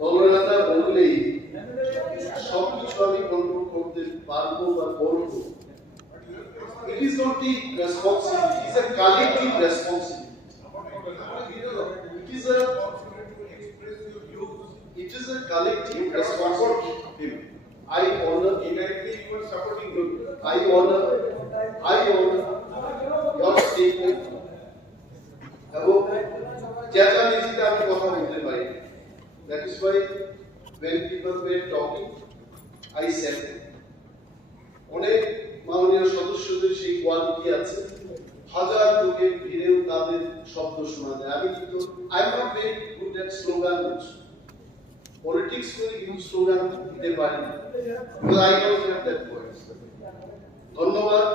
দলনেতা বললেই সবকিছু আমি কন্ট্রোল করতে পারবো বা করবো। It is not the responsibility, it is a collective responsibility. It is a collective responsibility. I honor indirectly you are supporting me. I honor your statement. এবং চেঁচামেচিতে আমি কথা বলতে পারি। That is why when people were talking, I said অনেক মাননীয় সদস্যদের সেই quality আছে, হাজার লোকের ভিড়েও তাদের শব্দ শোনা যায়। আমি কিন্তু I am not very good at slogan. Politics করে কিন্তু স্লোগান দিতে পারি না, because I don't have that voice. ধন্যবাদ।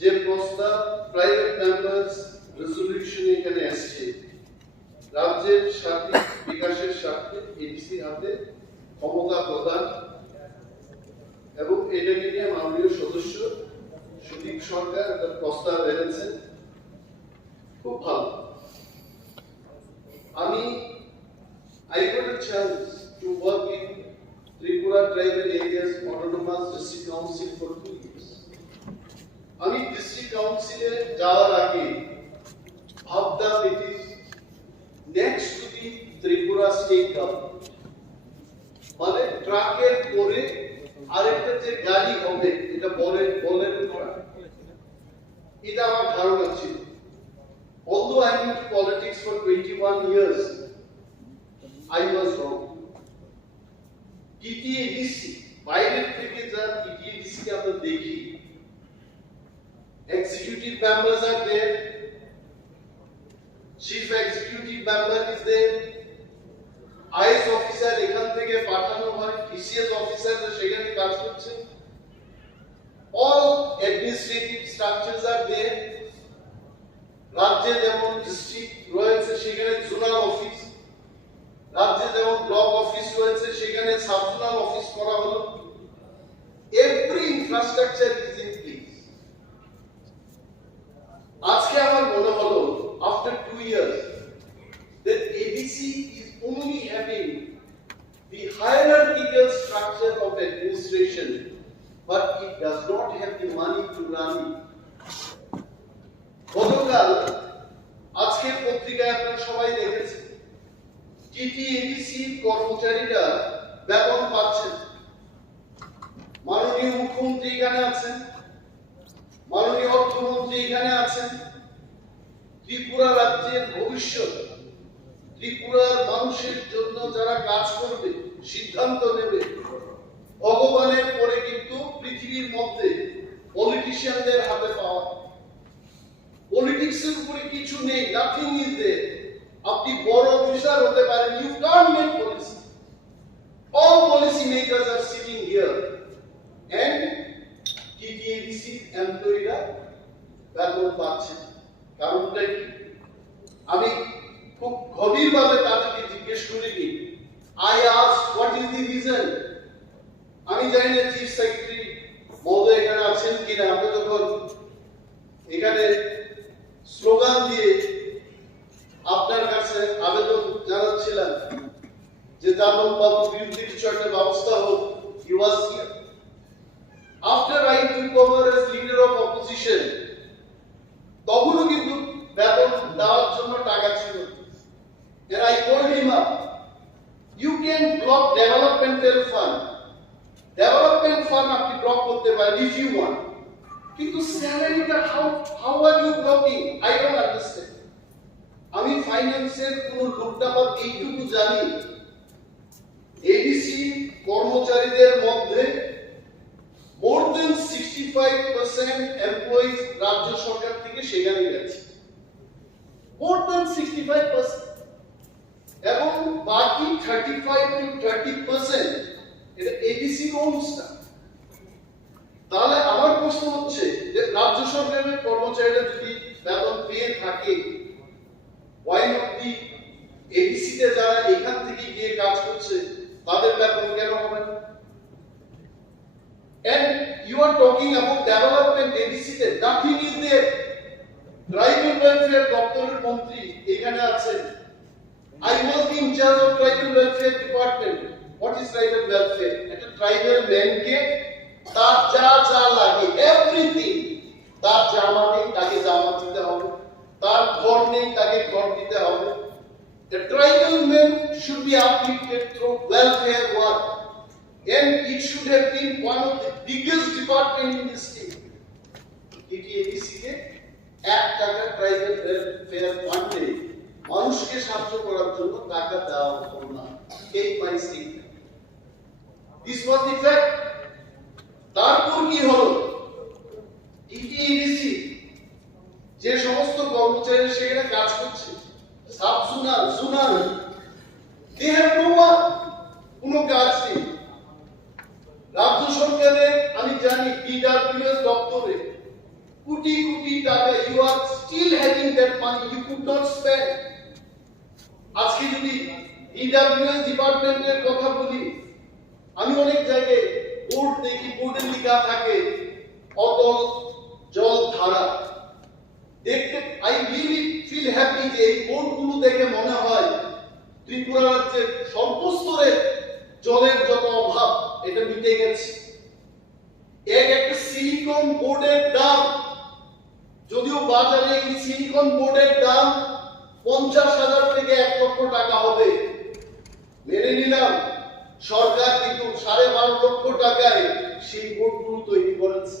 যে প্রস্তাব প্রাইভেট মেম্বার্স রেজলিউশন এখানে আসছে, রাজ্যের স্বার্থে বিকাশের স্বার্থে এডিসির হাতে ক্ষমতা প্রদান এবং এটাকে নিয়ে মাননীয় সদস্য সুদীপ সরকার একটা প্রস্তাব এনেছেন, খুব ভালো। I got a chance to work in Tripura tribal areas autonomous district council for 2 years. আমি ডিস্ট্রিক্ট কাউন্সিলে যাওয়ার আগে ভাবতাম it is next to the Tripura state government, মানে ট্রাকের পরে আরেকটা যে গাড়ি হবে এটা বলের ট্রাক, এটা আমার ধারণা ছিল। Although I am in politics for 21 years, I was wrong. TTADC বাইরের থেকে যা TTADC কে আমরা দেখি, executive members are there, chief executive member is there, IS officer এখান থেকে পাঠানো হয়, TCS officer সেখানে কাজ করছে, all administrative structures are there. রাজ্যে যেমন ডিস্ট্রিক্ট রয়েছে সেখানে জোনাল অফিস, রাজ্যে যেমন ব্লক অফিস রয়েছে সেখানে সাব জোনাল অফিস করা হলো, every infrastructure is in place. আজকে আমার মনে হলো after 2 years that ADC is only having the hierarchical structure of administration, but it does not have the money to run it. গতকাল আজকের পত্রিকায় আপনারা সবাই দেখেছেন টিটিএডিসি কর্মচারীরা বেতন পাচ্ছেন। মাননীয় মুখ্যমন্ত্রী এখানে আছেন, মাননীয় অর্থমন্ত্রী এখানে আছেন। ত্রিপুরা রাজ্যের ভবিষ্যৎ, ত্রিপুরার মানুষের জন্য যারা কাজ করবে, সিদ্ধান্ত নেবে, ভগবানের পরে কিন্তু পৃথিবীর মধ্যে পলিটিশিয়ানদের হাতে পাওয়া। পলিটিক্সের উপরে কিছু নেই, নাথিং ইজ দেয়ার। আপনি বড় অফিসার হতে পারেন, you can't make policy. All policy makers are sitting here and TTADC এমপ্লয়িরা বেতন পাচ্ছেন। কারণটা কি? আমি খুব গভীরভাবে তাদেরকে জিজ্ঞেস করিনি। I asked what is the reason. আমি জানি না চিফ সেক্রেটারি মহোদয় এখানে আছেন কিনা। আমরা যখন এখানে স্লোগান দিয়ে আপনার কাছে আবেদন জানাচ্ছিলাম যে জানম বাবুর বিরুদ্ধে কিছু একটা ব্যবস্থা হোক, he was here. After I took over as leader of opposition, তখনও কিন্তু বেতন দেওয়ার জন্য টাকা ছিল। And I told him up, you can block developmental fund. Development fund আপনি ব্লক করতে পারেন if you want. কিন্তু স্যালারিটা how are you blocking? I don't understand. আমি ফাইন্যান্সের কোন লুটপাট এইটুকু জানি, এডিসি কর্মচারীদের মধ্যে more than 65% এমপ্লয়িজ রাজ্য সরকার থেকে সেখানে গেছে, more than 65%, এবং বাকি 35 to 30% এটা এডিসি ওন স্টাফ। তাহলে আমার প্রশ্ন হচ্ছে যে রাজ্য সরকারের কর্মচারীরা যদি বেতন পেয়ে থাকে, why not the ADC তে যারা এখান থেকে গিয়ে কাজ করছে তাদের বেতন কেন হবে না? And you are talking about development ADC, nothing is there. Tribal welfare Dr. Montri এখানে আছেন। I was in charge of tribal welfare department. What is tribal welfare? একটা tribal man কে তার যা যা লাগে everything, তার জামা নেই তাকে জামা দিতে হবে, তার ঘর নেই তাকে ঘর দিতে হবে। The tribal man should be uplifted through welfare work, and it should have been one of the biggest department in this state. ADC কে 1 টাকা ট্রাইবাল ওয়েলফেয়ার ফান্ডে মানুষকে সাহায্য করার জন্য টাকা দেওয়া হতো না। এই মাই state, this was the fact. তারপর কি হলো? ADC যে সমস্ত কর্মচারী সেখানে কাজ করছে, sub জুনার they have no work, কোনো কাজ নেই। রাজ্য সরকারের আমি জানি PWS দপ্তরে কোটি কোটি টাকা, you are still having that money, you could not spend. আজকে যদি PWS ডিপার্টমেন্টের কথা বলি, আমি অনেক জায়গায় বোর্ড দেখি, বোর্ডে লেখা থাকে অটল জল ধারা। দেখতে আই রিয়েলি ফিল হ্যাপি যে এই বোর্ডগুলো দেখে মনে হয় ত্রিপুরা রাজ্যের সর্বস্তরের জলের যত অভাব এটা মিটে গেছে। একটা সিলিকন বোর্ডের দাম, যদিও বাজারে এই সিলিকন বোর্ডের দাম 50,000 থেকে 1 লক্ষ টাকা হবে, মেনে নিলাম। সরকার কিন্তু 12.5 লক্ষ টাকায় সেই বোর্ডগুলো তৈরি করেছে।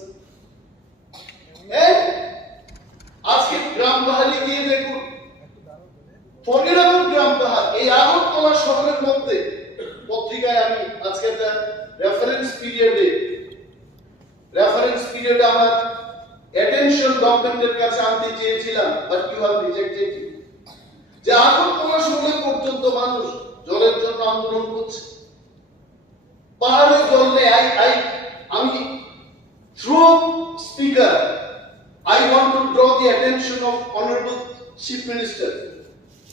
আজকে গ্রাম পাহাড়ে গিয়ে দেখুন, ফরগেট অ্যাবাউট গ্রাম পাহাড়, এই আগরতলা শহরের মধ্যে পত্রিকায় আমি আজকে একটা রেফারেন্স পিরিয়ডে আমার অ্যাটেনশন গভর্নমেন্টের কাছে আনতে চেয়েছিলাম, বাট ইউ হ্যাভ রিজেক্টেড ইট। যে আগরতলা শহরে পর্যন্ত মানুষ জলের জন্য আন্দোলন করছে, পাহাড়ে জল নেই। আমি through speaker I want to draw the attention of Honorable Chief Minister.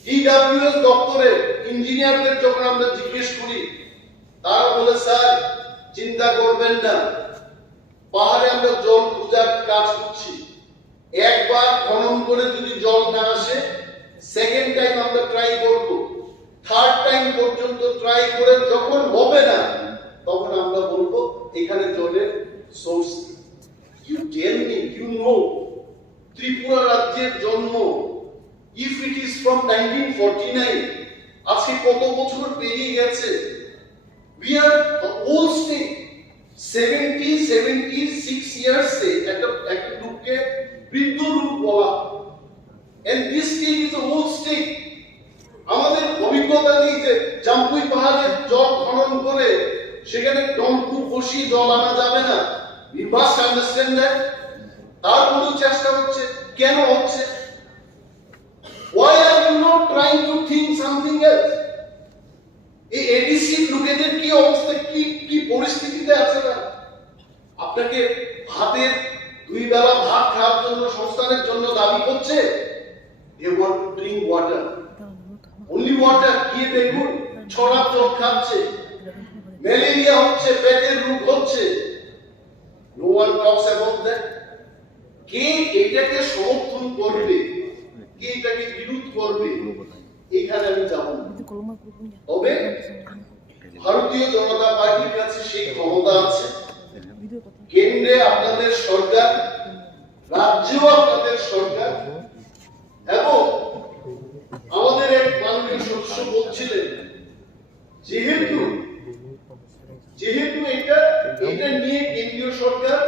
DWS দপ্তরের ইঞ্জিনিয়ারদের যখন আমরা জিজ্ঞেস করি, তারা বলে স্যার চিন্তা করবেন না, পাহাড়ে আমরা জল খোঁজার কাজ করছি, একবার খনন করে যদি জল না আসে সেকেন্ড টাইম আমরা ট্রাই করব, থার্ড টাইম পর্যন্ত ট্রাই করে যখন হবে না তখন আমরা বলবো এখানে জলের source. You tell me, you know, Tripura রাজ্যের জন্ম, if it is from 1949, আজকে কত বছর পেরিয়ে গেছে। We are a old state, 76 years সে একটা গ্রুপকে বৃদ্ধ রূপ বলা, and this state is a old state. আমাদের অভিজ্ঞতা নেই যে জাম্পুই পাহাড়ের জল খনন করে সেখানে ডঙ্কু বসিয়ে জল আনা যাবে না। We must understand that. তারপরেও চেষ্টা হচ্ছে, কেন হচ্ছে? Why are you not trying to think something else? এই ADC লোকেদের কি অবস্থা, কি পরিস্থিতিতে আছে না? আপনাকে ভাতের 2 বেলা ভাত খাওয়ার জন্য, সংস্থানের জন্য দাবি করছে। They want to drink water, only water। গিয়ে দেখুন ছড়া জল খাচ্ছে, ম্যালেরিয়া হচ্ছে, পেটের রোগ হচ্ছে। No one talks about that. কে এটাকে সমর্থন করবে, কে এটাকে বিরোধ করবে, এখানে আমি যাব না। তবে ভারতীয় জনতা পার্টির কাছে সেই ক্ষমতা আছে। কেন্দ্রে আপনাদের সরকার, রাজ্যেও আপনাদের সরকার, এবং আমাদের এক মাননীয় সদস্য বলছিলেন যেহেতু এটা নিয়ে কেন্দ্রীয় সরকার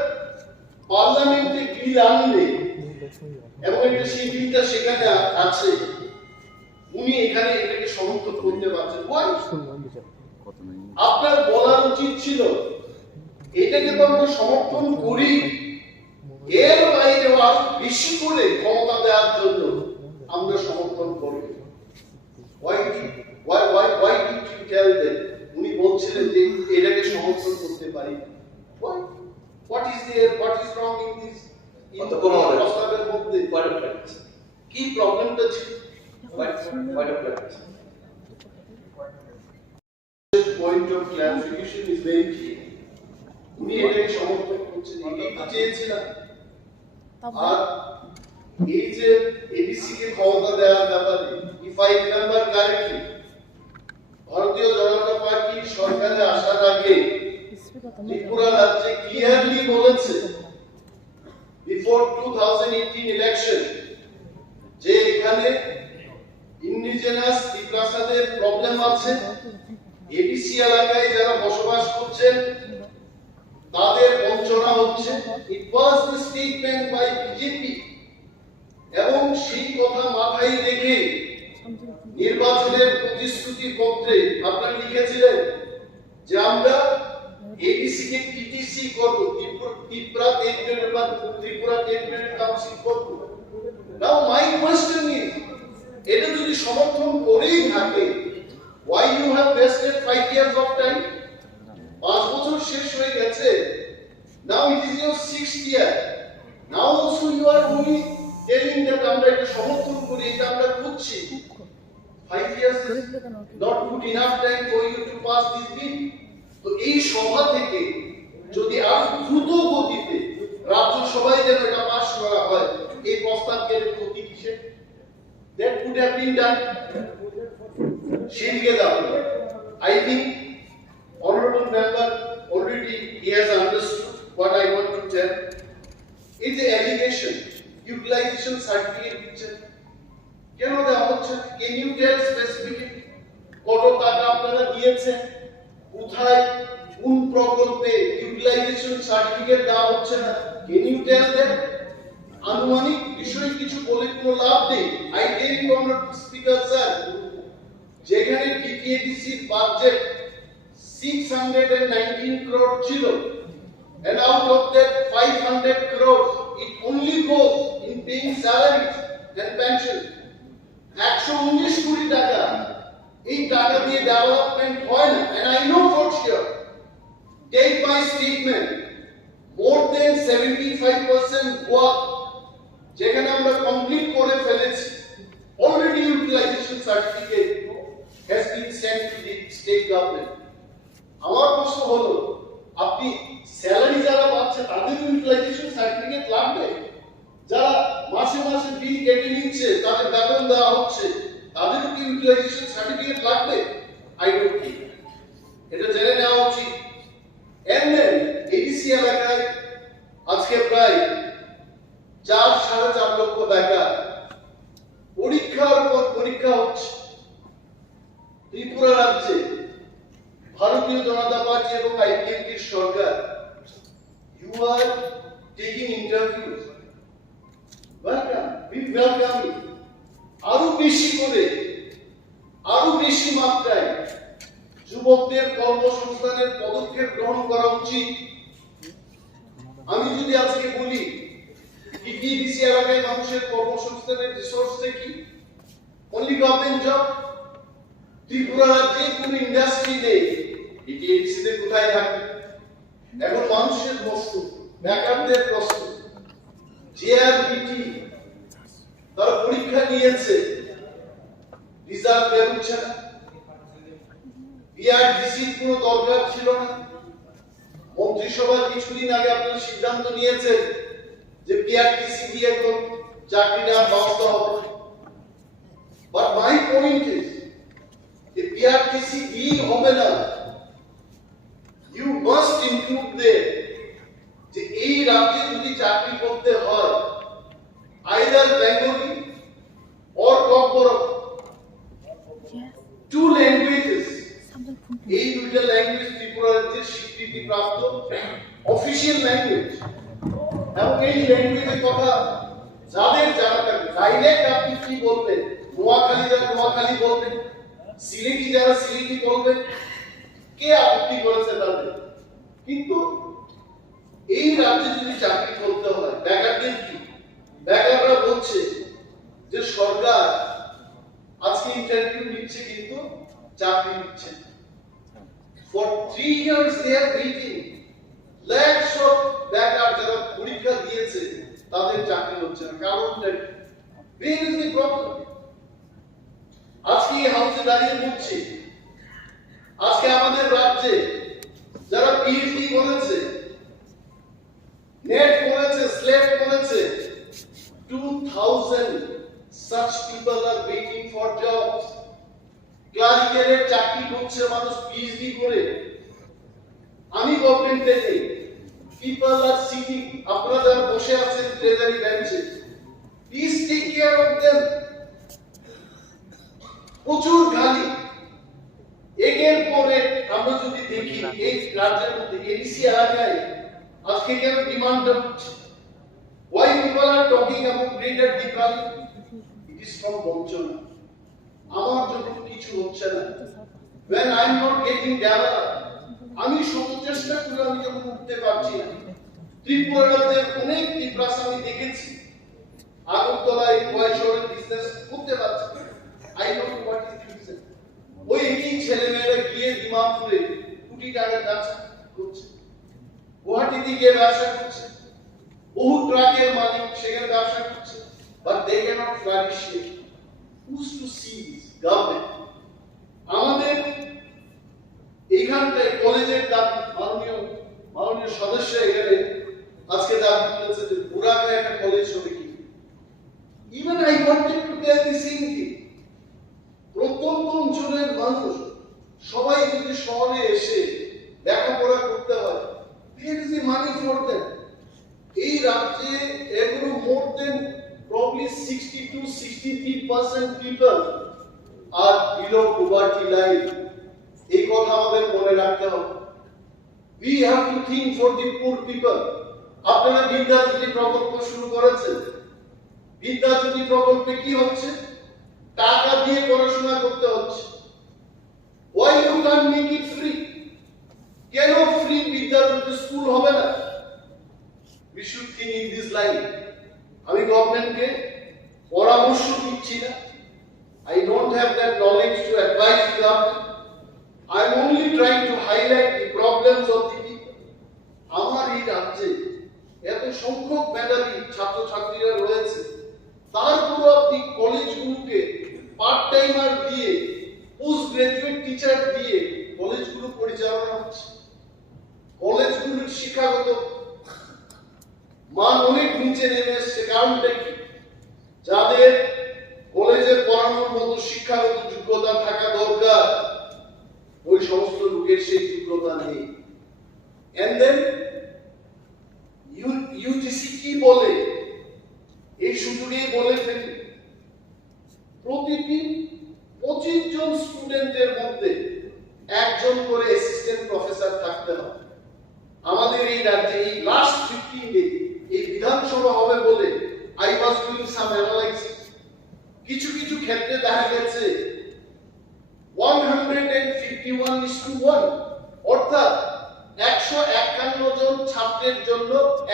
পার্লামেন্টে বিল আনবে এবং একটা সেই বিলটা সেখানে আছে, উনি এখানে এটাকে সমর্থন করতে পারছেন। আপনার বলার উচিত ছিল এটাকে তো আমরা সমর্থন করি, এর বাইরে আরো বেশি করে ক্ষমতা দেওয়ার জন্য আমরা সমর্থন করব। Why did you tell them? উনি বলছিলেন যে এটাকে সমর্থন করতে পারি। What is wrong in this? প্রস্তাবের মধ্যে কি প্রবলেমটা ছিল? Point of clarification is very clear. উনি এটাকে সমর্থন করছেন, এটাই তো চেয়েছিলাম। আর এই যে এডিসি কে ক্ষমতা দেওয়ার ব্যাপারে, ইফ আই রিমেম্বার কারেক্টলি, ভারতীয় জনতা পার্টি সরকারে আসার আগে ত্রিপুরা রাজ্যে ক্লিয়ারলি বলেছে বিফোর 2018 ইলেকশন যে এখানে ইন্ডিজেনাস ত্রিপ্রাসাদের প্রবলেম আছে, এডিসি এলাকায় যারা বসবাস করছেন তাদের বঞ্চনা হচ্ছে। It was the statement by BJP, এবং সেই কথা মাথায় রেখে নির্বাচনের প্রতিশ্রুতি পত্রে আপনারা লিখেছিলেন যে আমরা এডিসি কে টিটিসি করব, ত্রিপুরা টেরিটরিয়াল কাউন্সিল করব। নাও মাই কোয়েশ্চন ইজ, এটা যদি সমর্থন করেই থাকে, why you have wasted 5 years of time? 5 বছর শেষ হয়ে গেছে, now it is your 6th year, now also you are only telling that আমরা এটা সমর্থন করি, এটা আমরা করছি। 5 years is not good enough time for you to pass this bill. তো এই সভা থেকে যদি আরো দ্রুত গতিতে রাজ্য সভায় যেন এটা পাস করা হয়, এই প্রস্তাবকে ক্ষতি কিসে? That could have been done. I think honorable member already he has understood what I want to tell. It's the allegation, utilization certificate picture. Can you tell specifically কত টাকা আপনারা দিয়েছেন, কোথায় কোন প্রকল্পে ইউটিলাইজেশন সার্টিফিকেট দেওয়া হচ্ছে না? Can you tell that? আনুমানিক বিষয় কিছু বলে কোনো লাভ নেই। I tell you, honorable speaker sir, যেখানে ডিটিএডিসি বাজেট 619 crore ছিল, and out of that 500 crores it only goes in paying salaries and pension. 119 কোটি টাকা, এই টাকা দিয়ে ডেভেলপমেন্ট হয় না। And I know for sure, take my statement, more than 75% work যেখানে আমরা কমপ্লিট করে ফেলেছি, already utilization certificate has been sent to the state government. আমার প্রশ্ন হলো, আপনি স্যালারি যারা পাচ্ছে তাদের ইউটিলাইজেশন সার্টিফিকেট লাগবে? যারা মাসে মাসে বিল কেটে নিচ্ছে, তাদের বেতন দেওয়া হচ্ছে, তাদেরও কি ইউটিলাইজেশন সার্টিফিকেট লাগবে? I don't think. এটা জেনে নেওয়া উচিত। এন্ড দেন এডিসি এলাকায় আজকে প্রায় 4-4.5 লক্ষ বেকার, পরীক্ষার পর পরীক্ষা হচ্ছে। ত্রিপুরা রাজ্যে ভারতীয় জনতা পার্টি এবং আইপিএফটির সরকার, you are taking interviews, welcome, we welcome you. আরো বেশি করে, আরো বেশি মাত্রায় যুবকদের কর্মসংস্থানের পদক্ষেপ গ্রহণ করা উচিত। আমি যদি আজকে বলি টিটিডিসি এলাকায় মানুষের কর্মসংস্থানের রিসোর্স কি? Only government job. ত্রিপুরা রাজ্যে কোনো ইন্ডাস্ট্রি নেই, টিটিডিসি তে কোথায় থাকবে? এখন মানুষের প্রশ্ন, বেকারদের প্রশ্ন, জেআরবিটি তারা পরীক্ষা নিয়েছে, রেজাল্ট বের হচ্ছে না। বিআরডিসির কোনো দরকার ছিল না। মন্ত্রিসভা কিছুদিন আগে আপনারা সিদ্ধান্ত নিয়েছেন যে বিআরডিসি দিয়ে কোন চাকরিটা ব্যবস্থা হবে। But my point is, if BRTC being হবে না, you must include there যে এই রাজ্যে যদি চাকরি করতে হয়, either Bengali or KOKBOROK, two languages, এই দুইটা ল্যাঙ্গুয়েজ ত্রিপুরা রাজ্যের স্বীকৃতি প্রাপ্ত অফিশিয়াল ল্যাঙ্গুয়েজ, এবং এই ল্যাঙ্গুয়েজের কথা যাদের জানা থাকবে, ডাইরেক্ট আপনি কি বলবেন, নোয়াখালী যারা নোয়াখালী বলবেন, সিলেটি যারা সিলেটি বলবেন, কে আপত্তি করেছে তাদের? কিন্তু এই রাজ্যে যদি চাকরি করতে হয়, বেকারদের কি? বেকাররা বলছে যে সরকার আজকে ইন্টারভিউ নিচ্ছে কিন্তু চাকরি দিচ্ছে। For 3 years they are waiting. Lakhs of বেকার যারা পরীক্ষা দিয়েছে তাদের চাকরি হচ্ছে না। কারণটা where is the problem? আজকে এই হাউসে দাঁড়িয়ে বলছি, আজকে আমাদের রাজ্যে যারা পিএইচডি করেছে নেট করেছে, স্লেভ করেছে। 2000 such people are waiting for jobs. ক্লারিক্যালের চাকরি করছে মানুষ পিএইচডি করে। আমি গভর্নমেন্টে নেই। People are sitting, আপনারা যারা বসে আছেন ট্রেজারি বেঞ্চে, please take care of them. প্রচুর গালি। একের পরে আমরা যদি দেখি এই রাজ্যের মধ্যে এডিসি এলাকায় আজকে কেন ডিমান্ড হচ্ছে? Why people are talking about greater Diwali? It is from বঞ্চনা। আমার জন্য কিছু হচ্ছে না। When I am not getting developed, আমি শত চেষ্টা করে আমি যখন উঠতে পারছি না। ত্রিপুরাতে অনেক ত্রিপ্রাস আমি দেখেছি, আগরতলায় পয়সার বিজনেস করতে পারছে না। I don't know what is the reason. ওই একই ছেলেমেয়েরা গিয়ে দিমাপুরে কোটি টাকার ব্যবসা করছে, গুয়াহাটিতে গিয়ে ব্যবসা করছে, বহু ট্রাকের মালিক সেখানে ব্যবসা করছে, but they cannot flourish here. Who's to see this? Government. আমাদের এইখানটায় কলেজের দাবি, মাননীয় সদস্য এখানে আজকে দাবি করেছে যে বুরাকে একটা কলেজ হবে কি। Even I wanted to tell the same thing. প্রত্যন্ত অঞ্চলের মানুষ সবাই যদি শহরে এসে লেখাপড়া করতে হয়, there is the money for them. এই রাজ্যে এগুলো more than probably 60 to 63% people are below poverty line. এই কথা আমাদের মনে রাখতে হবে। We have to think for the poor people. আপনারা বিদ্যাজ্যোতি প্রকল্প শুরু করেছেন। বিদ্যাজ্যোতি প্রকল্পে কি হচ্ছে? টাকা দিয়ে পড়াশোনা করতে হচ্ছে। Why you can't make it free? কেন ফ্রি বিদ্যাজ্যোতি স্কুল হবে না? We should think in this line. আমি গভর্নমেন্টকে পরামর্শ দিচ্ছি না। I don't have that knowledge to advise the government. I am only trying to highlight the problems of the people. আমার এই রাজ্যে এত সংখ্যক মেধাবী ছাত্রছাত্রীরা রয়েছে, তারপর আপনি কলেজগুলোকে পার্ট টাইমার দিয়ে, পোস্ট গ্রাজুয়েট টিচার দিয়ে কলেজগুলো পরিচালনা হচ্ছে। কলেজগুলোর শিক্ষাগত মান অনেক নিচে নেমে এসছে। কারণটা কি? যাদের কলেজে পড়ানোর মতো শিক্ষাগত যোগ্যতা থাকা দরকার, ওই সমস্ত লোকের সেই যোগ্যতা নেই। এন্ড দেন ইউজিসি কি বলে? এই সুযোগেই বলে ফেলি, প্রতিটি 25 জন স্টুডেন্টের মধ্যে একজন করে অ্যাসিস্ট্যান্ট প্রফেসর থাকতে হবে। আমাদের এই রাজ্যে এই লাস্ট 15 ডে এই বিধানসভা হবে বলে I was doing some analysis. কিছু কিছু ক্ষেত্রে দেখা গেছে 151:1, অর্থাৎ 151 জন ছাত্রের জন্য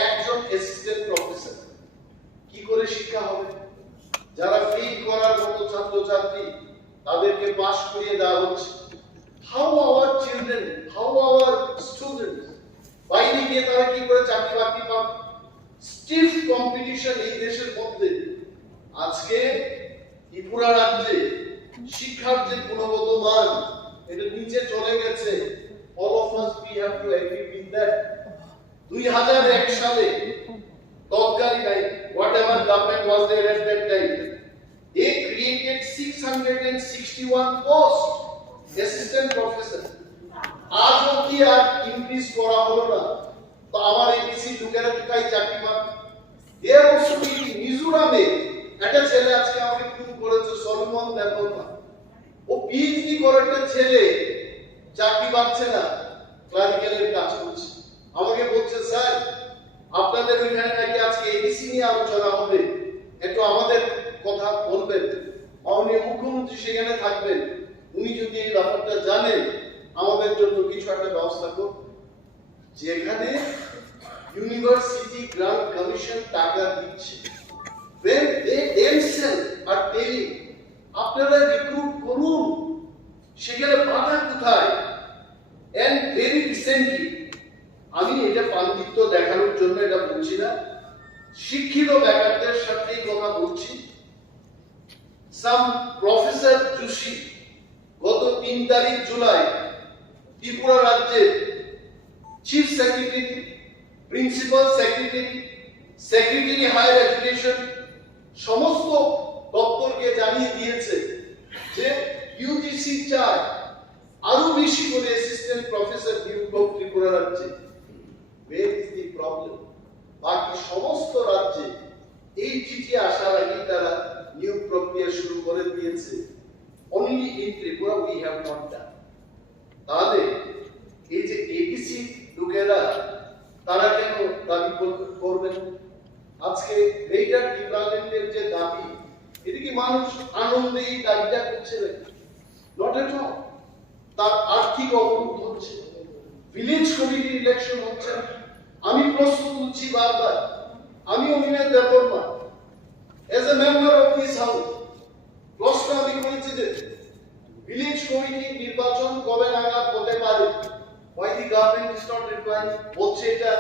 একজন অ্যাসিস্ট্যান্ট প্রফেসর। কি করে শিক্ষা হবে? যারা ফেল করার মতো ছাত্রছাত্রী তাদেরকে পাস করিয়ে দেওয়া হচ্ছে। How our children, how hour students বাইরে গিয়ে তারা কি করে চাকরি বাকরি পাবে? স্টিফ কম্পিটিশন এই দেশের মধ্যে। আজকে ত্রিপুরা রাজ্যে শিক্ষার যে গুণগত মান এটা নিচে চলে গেছে। all of us we have to agree with that. 2001 সালে তৎকালীন whatever government was there at that time, they created 661 posts assistant professor. আজ অবধি আর ইনক্রিজ করা হলো না। তো আমার এডিসি লোকেরা কোথায় চাকরি পাবে? এর অবশ্য মিজোরামে একটা ছেলে আজকে আমাকে ফোন করেছে, সলমন দেববর্মা। ও পিএইচডি করে একটা ছেলে চাকরি পাচ্ছে না, ক্লারিক্যালের কাজ করছে। আমাকে বলছে, স্যার আপনাদের ওইখানে নাকি আজকে এডিসি নিয়ে আলোচনা হবে, একটু আমাদের কথা বলবেন। মাননীয় মুখ্যমন্ত্রী সেখানে থাকবেন, উনি যদি এই ব্যাপারটা জানেন আমাদের জন্য কিছু একটা ব্যবস্থা করুন। যেখানে ইউনিভার্সিটি গ্রান্ট কমিশন টাকা দিচ্ছে, when they themselves are telling আপনারা রিক্রুট করুন, সেখানে বাধা কোথায়? and very recently, আমি এটা পাণ্ডিত্য দেখানোর জন্য এটা বলছি না, শিক্ষিত বেকারদের সাথে কথা বলছি। some প্রফেসর জোশী গত 3 তারিখ জুলাই ত্রিপুরা রাজ্যের chief secretary principal secretary higher education সমস্ত দপ্তরকে জানিয়ে দিয়েছে যে ইউজিসি চায় আরো বেশি করে অ্যাসিস্ট্যান্ট প্রফেসর নিয়োগ হোক ত্রিপুরা রাজ্যে। Where is the problem? বাকি সমস্ত রাজ্যে এই চিঠি আসার আগে তারা নিয়োগ প্রক্রিয়া শুরু করে দিয়েছে। Only in Tripura we have not done. তাহলে এই যে এডিসি লোকেরা তারা কেন দাবি করবেন? আজকে গ্রেটার টিপ্রাল্যান্ডের যে দাবি, এদিকে মানুষ আনন্দে এই দাবিটা করছে নাকি? Not at all. তার আর্থিক অবরোধ হচ্ছে, ভিলেজ কমিটি ইলেকশন হচ্ছে। আমি প্রশ্ন তুলছি বারবার, আমি Animesh Debbarma as a member of this house প্রশ্ন আমি করেছি যে ভিলেজ কমিটি নির্বাচন কবে নাগাদ হতে পারে? Why the government is not replying? বলছে এটা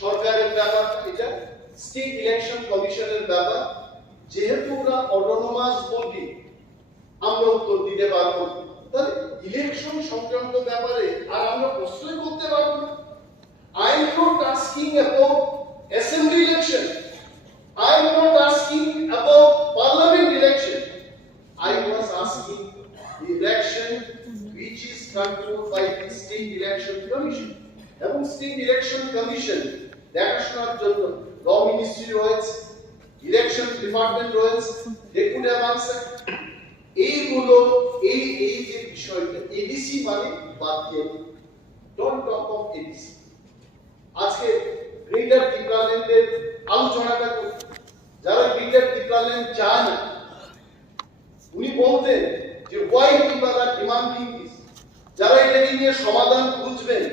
সরকারের ব্যাপার, এটা স্টেট ইলেকশন কমিশনের ব্যাপার। যেহেতু ওরা অটোনোমাস বডি, আমরা উত্তর দিতে পারবো না। তাহলে ইলেকশন সংক্রান্ত ব্যাপারে আর আমরা প্রশ্নই করতে পারবো না। I am not asking about assembly election. I am not asking about parliament election. I was asking the election which is controlled by the state election commission. এবং স্টেট ইলেকশন কমিশন দেখাশোনার জন্য ল মিনিস্ট্রি রয়েছে, election department রয়েছে। they could have answered এইগুলো এই যে বিষয়টা ADC মানে বাদ দিয়ে ডোন্ট টক অফ এডিসি। আজকে গ্রেটার টিপ্রাল্যান্ডের আলোচনাটা করি। যারা গ্রেটার টিপ্রাল্যান্ড চায় না, উনি বলতেন যে why people are demanding this, যারা এটাকে নিয়ে সমাধান খুঁজবেন,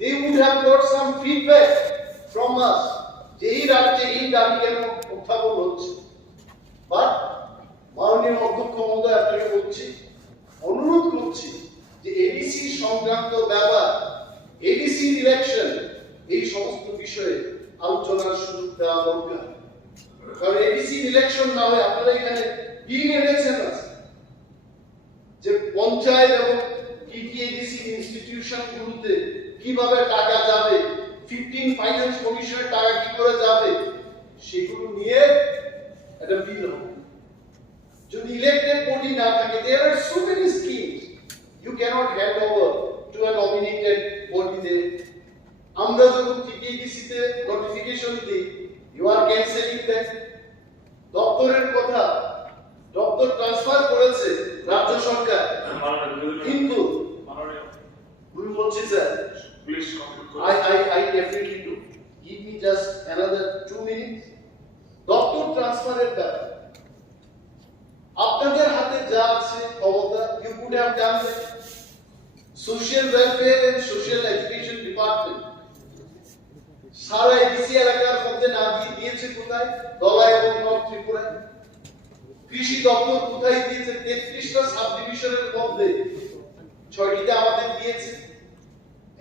they would have got some feedback from us যে এই রাজ্যে এই দাবি কেন উত্থাপন হচ্ছে। বাট মাননীয় অধ্যক্ষ মহোদয়, আপনাকে বলছি, অনুরোধ করছি যে এডিসি সংক্রান্ত ব্যাপার, এডিসি ইলেকশন, এই সমস্ত বিষয়ে আলোচনার সুযোগ দেওয়া দরকার। কারণ এডিসি ইলেকশন না হয়ে আপনারা এখানে বিল এনেছেন যে পঞ্চায়েত এবং টিটিএডিসি ইনস্টিটিউশন গুলোতে কিভাবে টাকা যাবে, 15 ফাইন্যান্স কমিশনের টাকা কি করে যাবে, সেগুলো নিয়ে একটা বিল হবে। যদি ইলেক্টেড বডি না থাকে, there are so many schemes you cannot hand over to a nominated body there. আমরা যখন টিটিএডিসি তে নোটিফিকেশন দিই, you are cancelling that. দপ্তরের কথা, দপ্তর ট্রান্সফার করেছে রাজ্য সরকার, কিন্তু আমি বলছি sir, I definitely do. Give me just another 2 minutes. দপ্তর ট্রান্সফারের ব্যাপার আপনাদের হাতে যা আছে ক্ষমতা, you could have done that. Social welfare and social education department সারা এডিসি এলাকার মধ্যে না দিয়েছে কোথায়? দলাই এবং নর্থ ত্রিপুরায়। কৃষি দপ্তর কোথায় দিয়েছে? 33টা সাব ডিভিশনের মধ্যে 6টিতে আমাদের দিয়েছে।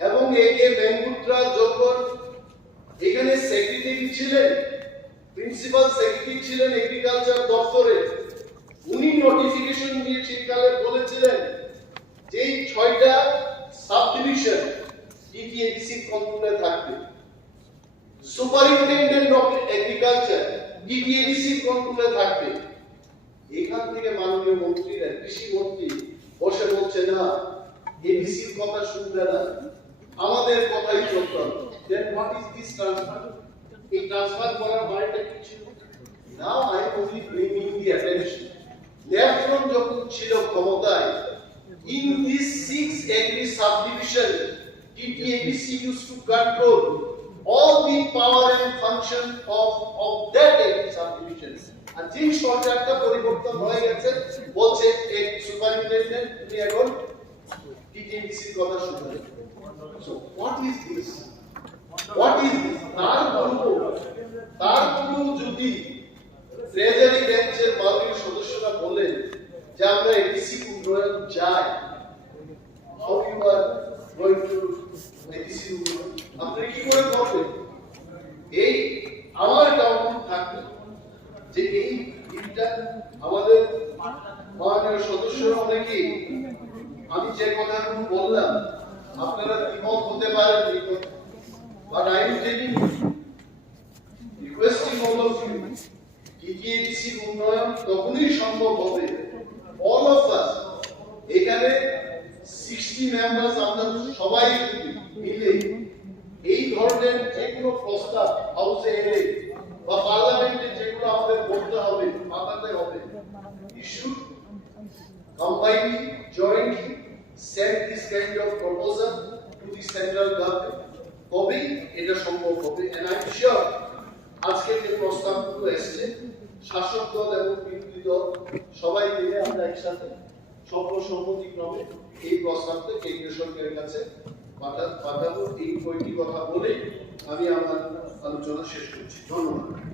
এবং একে বেঙ্গুত্রা যোগর এখানে সেক্রেটারি ছিলেন, প্রিন্সিপাল সেক্রেটারি ছিলেন এগ্রিকালচার দপ্তরে। উনি নোটিফিকেশন দিয়ে ঠিককালে বলেছিলেন যে এই 6টা সাব ডিভিশন টিটিএডিসি কন্ট্রোলে থাকবে। সুপারিনটেনডেন্ট অফ এগ্রিকালচার টিটিএডিসি কন্ট্রোলে থাকবে। এখান থেকে মাননীয় মন্ত্রীরা, কৃষি মন্ত্রী বসে বলছে না, এডিসির কথা শুনবে না, আমাদের কথাই চলতে হবে। Then what is this transfer? এই ট্রান্সফার করার মানেটা কি ছিল? Now I am only bringing the attention. Therefore যখন ছিল ক্ষমতায়, in these 6 agri subdivision, TTADC used to control all the power and function of that agri subdivision. আর যে সরকারটা পরিবর্তন হয়ে গেছে, বলছে এক সুপারিনটেনডেন্ট উনি এখন টিটিএডিসির কথা শুনবেন। So what is this? What is this? তার যদি ট্রেজারি বেঞ্চের বাগুই সদস্যরা বলেন যে আমরা এডিসি উন্নয়ন চাই, how you are going to ADC উন্নয়ন আপনি কি করে করবেন? এই আমার ডাউট থাকবে যে এই বিলটা আমাদের মাননীয় সদস্যরা অনেকেই, আমি যে কথাগুলো বললাম আপনারা দ্বিমত হতে পারেন, But I am telling you, requesting all of you, TTADC উন্নয়ন তখনই সম্ভব হবে all of us এখানে 60 মেম্বার্স আমরা সবাই মিলে এই ধরনের যে কোনো প্রস্তাব হাউসে এনে বা পার্লামেন্টে যেগুলো আমাদের করতে হবে পাঠাতে হবে you should combinely jointly send this kind of proposal to the central government কবে এটা সম্ভব হবে and I am sure আজকে যে প্রস্তাবগুলো এসেছে শাসক দল এবং বিরোধী দল সবাই মিলে আমরা একসাথে সর্বসম্মতিক্রমে এই প্রস্তাবটা কেন্দ্রীয় সরকারের কাছে পাঠাবো এই কয়েকটি কথা বলে আমি আমার আলোচনা শেষ করছি ধন্যবাদ